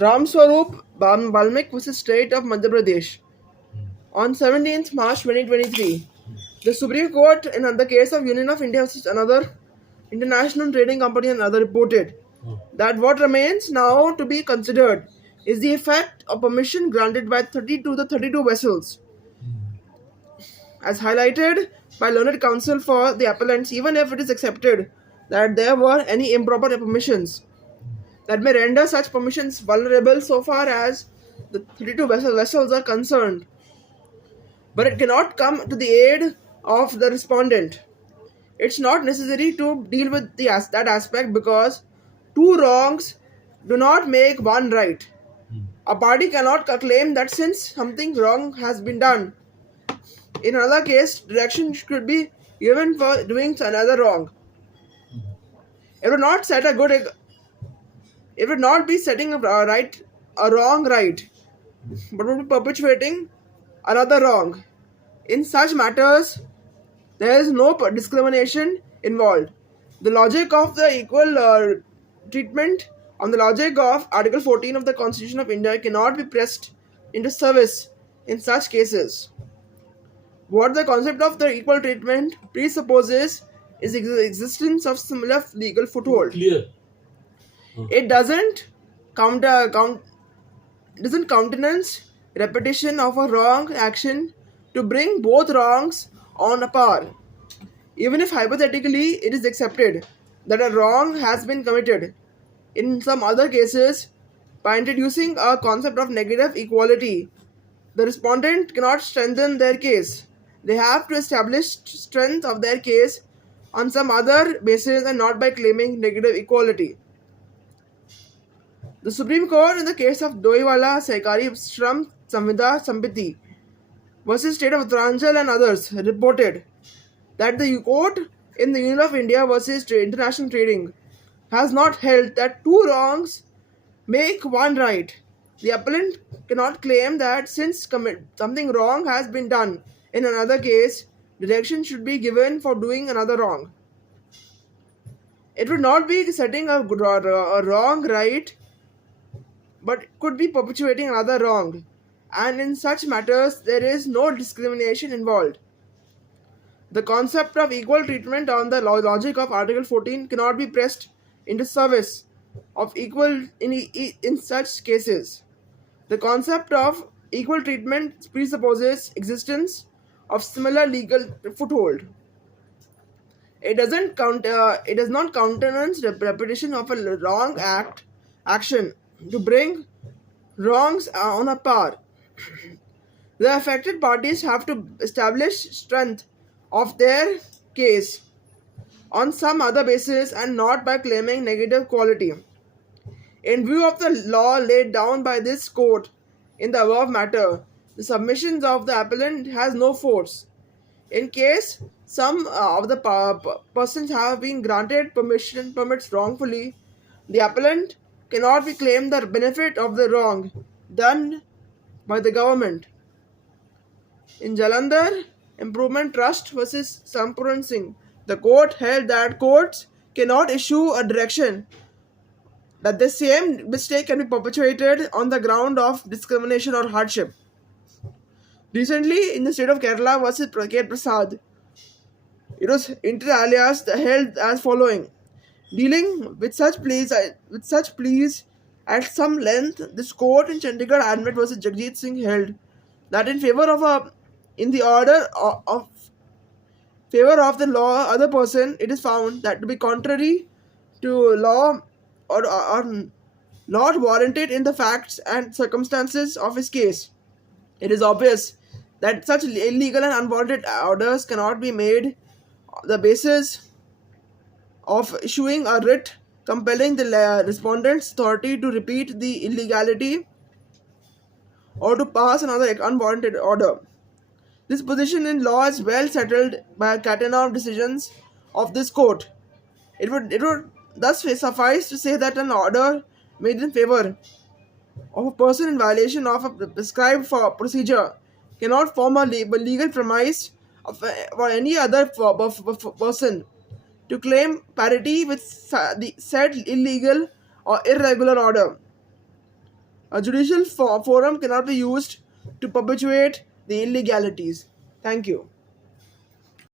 Ram Swarup Balmik versus State of Madhya Pradesh. On 17th March 2023, the Supreme Court in the case of Union of India versus another international trading company and other reported that what remains now to be considered is the effect of permission granted by 32 vessels. As highlighted by learned counsel for the appellants, even if it is accepted that there were any improper permissions that may render such permissions vulnerable so far as the 32 vessels are concerned, but it cannot come to the aid of the respondent. It's not necessary to deal with that aspect because two wrongs do not make one right. A party cannot claim that since something wrong has been done, in another case, direction should be given for doing another wrong. It would not set a good. It would not be setting a wrong right, but would be perpetuating another wrong. In such matters, there is no discrimination involved. The logic of the equal treatment on the logic of Article 14 of the Constitution of India cannot be pressed into service in such cases. What the concept of the equal treatment presupposes is the existence of similar legal foothold. Clear. It doesn't countenance repetition of a wrong action to bring both wrongs on a par. Even if hypothetically it is accepted that a wrong has been committed, in some other cases, by introducing a concept of negative equality, the respondent cannot strengthen their case. They have to establish strength of their case on some other basis and not by claiming negative equality. The Supreme Court in the case of Doiwala Sehkari Shram Samvida Samiti versus State of Uttaranchal and others reported that the court in the Union of India versus International Trading has not held that two wrongs make one right. The appellant cannot claim that since something wrong has been done in another case, direction should be given for doing another wrong. It would not be setting a wrong right, but could be perpetuating another wrong. And in such matters, there is no discrimination involved. The concept of equal treatment on the logic of Article 14 cannot be pressed into service of equal in such cases. The concept of equal treatment presupposes existence of similar legal foothold. It does not countenance the repetition of a wrong action to bring wrongs on a par. The affected parties have to establish strength of their case on some other basis and not by claiming negative quality. In view of the law laid down by this court in the above matter, the submissions of the appellant has no force. In case some of the persons have been granted permits wrongfully, the appellant cannot be claimed the benefit of the wrong done by the government. In Jalandhar Improvement Trust versus Sampuran Singh, the court held that courts cannot issue a direction that the same mistake can be perpetuated on the ground of discrimination or hardship. Recently, in the state of Kerala versus K. Prasad, it was inter alias held as following. Dealing with such pleas at some length, this court in Chandigarh Admit versus Jagjit Singh held that in favor of the law other person, it is found that to be contrary to law or not warranted in the facts and circumstances of his case. It is obvious that such illegal and unwarranted orders cannot be made the basis of issuing a writ compelling the respondent's authority to repeat the illegality or to pass another unwarranted order. This position in law is well settled by category decisions of this court. It would thus suffice to say that an order made in favor of a person in violation of a prescribed procedure cannot form a legal premise for any other person to claim parity with the said illegal or irregular order. A judicial forum cannot be used to perpetuate the illegalities. Thank you.